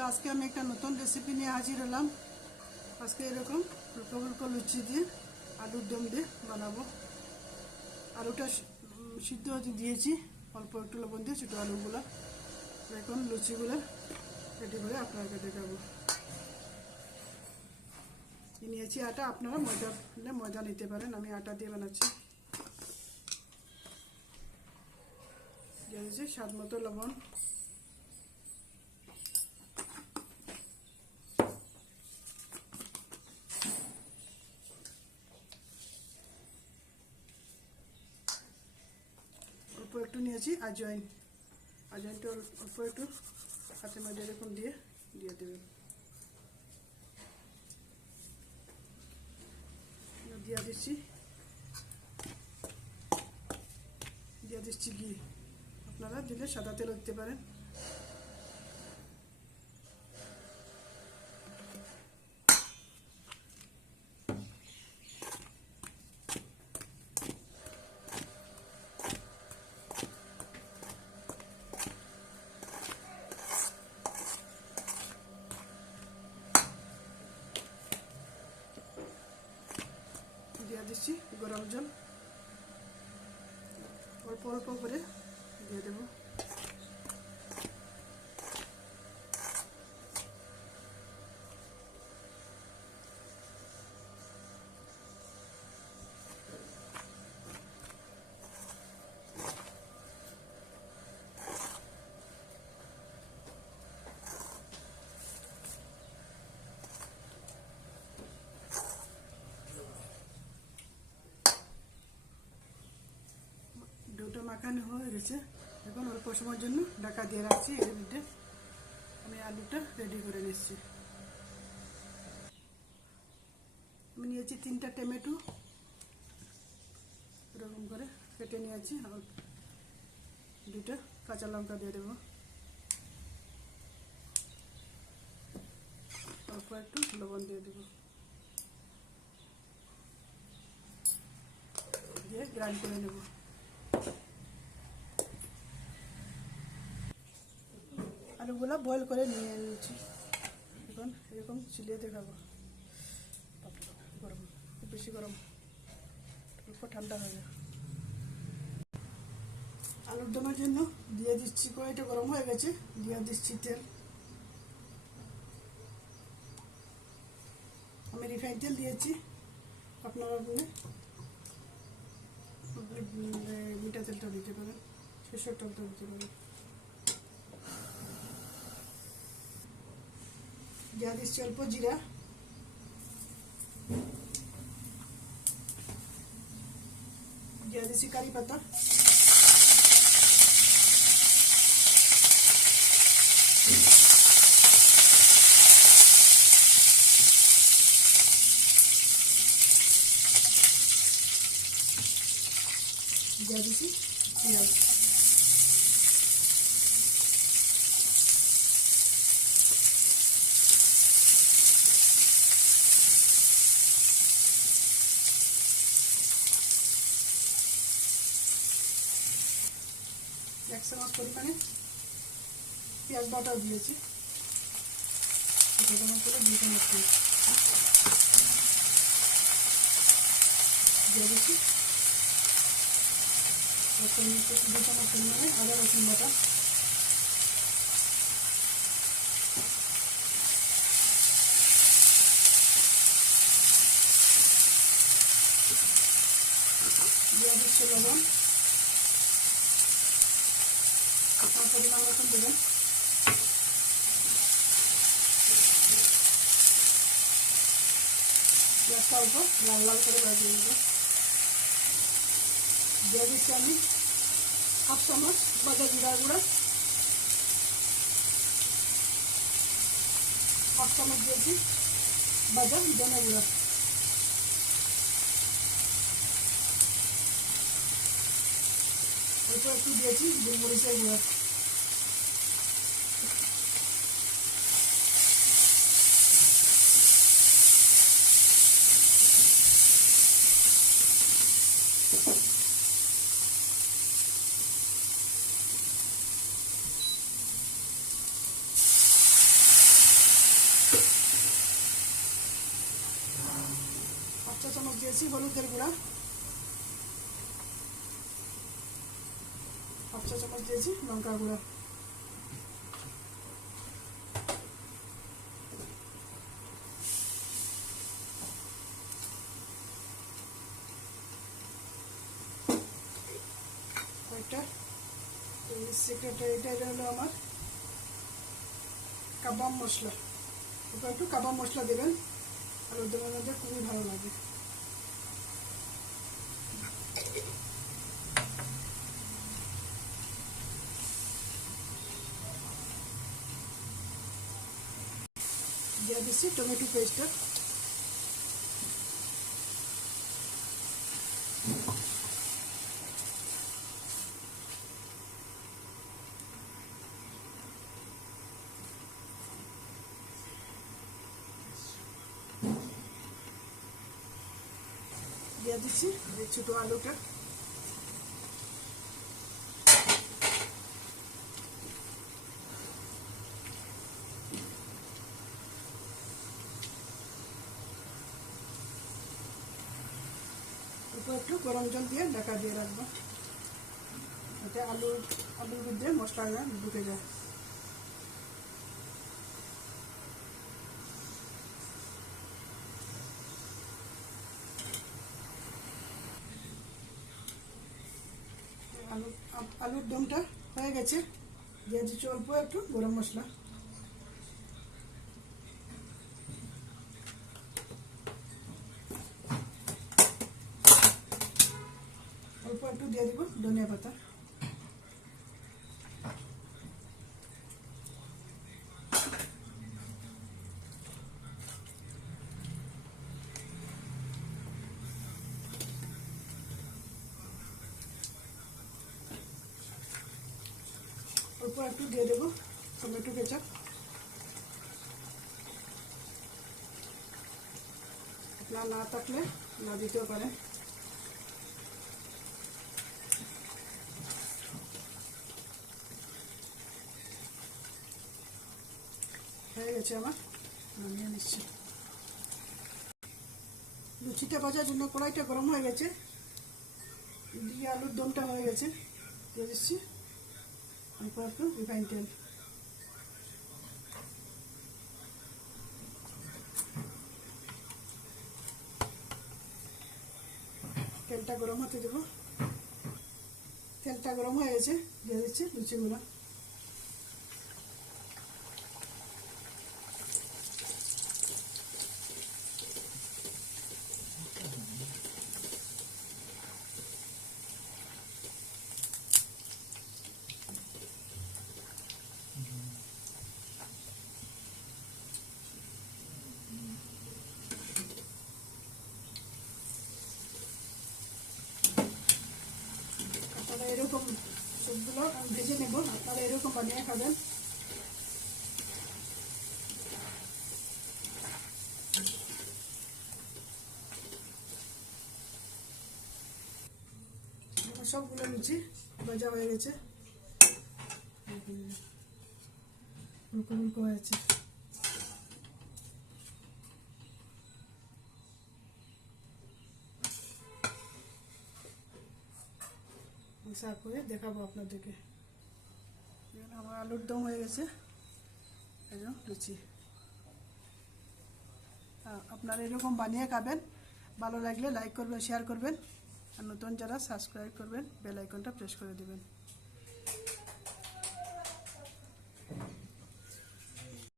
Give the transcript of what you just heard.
বন্ধুরা, আজকে আমি একটা নতুন রেসিপি নিয়ে হাজির হলাম। আজকে এরকম ফুলকো ফুলকো লুচি দিয়ে আলুর দম দিয়ে বানাবো। আলুটা সিদ্ধ হতে দিয়েছি, অল্প একটু লবণ দিয়ে ছোটো আলুগুলো। এখন লুচিগুলো রেডি করে আপনাকে দেখাবো। নিয়েছি আটা, আপনারা ময়দা নিতে পারেন, আমি আটা দিয়ে বানাচ্ছি। দিয়ে দিয়েছি স্বাদ মতো লবণ, অল্প একটু নিয়েছি আজওয়াইনটা অল্প একটু হাতের মধ্যে এরকম দিয়ে দেবেন। দিয়ে দিচ্ছি ঘি, আপনারা দিলে সাদা তেল দিতে পারেন। দিয়ে দিচ্ছি গরম জল, অল্প অল্প করে দিয়ে দেবো। ডোটা মাখানো হয়ে গেছে, এখন অল্প সময়ের জন্য ঢাকা দিয়ে রাখছি। এর মধ্যে আমি আলুটা রেডি করে নিচ্ছি। আমি নিয়েছি 3টা টমেটো, এরকম করে কেটে নিয়েছি। আর 2টা কাঁচা লঙ্কা দিয়ে দেবো, অল্প একটু লবণ দিয়ে দেবো, দিয়ে গ্রাইন্ড করে নেব। আলুগুলো বয়েল করে নিয়ে নিয়েছি, এখন এরকম চিলিয়ে দেখাবো। গরম, খুব বেশি গরম, অল্প ঠান্ডা হয়ে যায়। আলুর দমের জন্য দিয়ে দিচ্ছি, কড়াইটা গরম হয়ে গেছে, দিয়ে দিচ্ছি তেল। আমি রিফাইন তেল দিয়েছি, আপনারা মিঠা তেলটা দিতে পারেন, সরষের তেলটা দিতে পারেন। দিয়ে দিচ্ছি অল্প জিরা, দিয়ে দিচ্ছি কারি পাতা, দিয়ে দিচ্ছি পেঁয়াজ। এক চামচ পরিমাণে পেঁয়াজ বাটাও দিয়েছি, ছোটো চামচ করে 2 চামচ দিয়ে দিচ্ছি 2 চামচ পরিমাণে আদা রসুন বাটা, দিয়ে দিচ্ছি লবণ, আপনার পরিমাণ মতন দেবেন। পেঁয়াজটা অল্প লাল লাল করে ভাজিয়ে নেব। দিয়ে দিচ্ছি আমি 1/2 চামচ ভাজা জিরা গুঁড়া, 1/2 চামচ দিয়েছি ভাজা ধনে গুঁড়া, অল্প একটু দিয়েছি গোলমরিচের গুঁড়া। চামচ দিয়েছি হলুদের গুঁড়া, হাফ চা চামচ দিয়েছি লঙ্কা গুঁড়া, একটা সিক্রেট এটা হলো আমার কাবাব মশলা। একটু কাবাব মশলা দেবেন, আলুর দমের মধ্যে খুবই ভালো লাগে। দিয়ে দিচ্ছি টমেটো পেস্টটা, দিয়ে দিচ্ছি ছোটো আলুটা, একটু গরম জল দিয়ে ঢাকা দিয়ে রাখবো, যাতে আলুর মধ্যে মশলাটা ঢুকে যায়। আলুর দমটা হয়ে গেছে, দিয়ে দিচ্ছি অল্প একটু গরম মশলা, অল্প একটু দিয়ে দিব ধনিয়া পাতা, অল্প একটু দিয়ে দেবো টমেটো কেচাপ, আপনার না থাকলে না দিতেও পারেন। হয়ে গেছে আমার, নামিয়ে নিচ্ছি। লুচিটা ভাজার জন্য কড়াইটা গরম হয়ে গেছে, দিয়ে আলুর দমটা হয়ে গেছে, দিয়ে দিচ্ছি অল্প একটু রিফাইন তেল, তেলটা গরম হতে দেবো। তেলটা গরম হয়ে গেছে, দিয়ে দিচ্ছি লুচিগুলো, আপনারা এরকম সবগুলো ভেজে নেব, আপনারা এরকম বানিয়ে খাবেন। সবগুলো লুচি ভাজা হয়ে গেছে, উল্কো উল্কো হয়েছে। সার্ভ করে দেখাবো আপনাদেরকে। আমার আলুর দম হয়ে গেছে, লুচি। আপনারা এরকম বানিয়ে খাবেন, ভালো লাগলে লাইক করবেন, শেয়ার করবেন, আর নতুন যারা সাবস্ক্রাইব করবেন, বেল আইকনটা প্রেস করে দেবেন।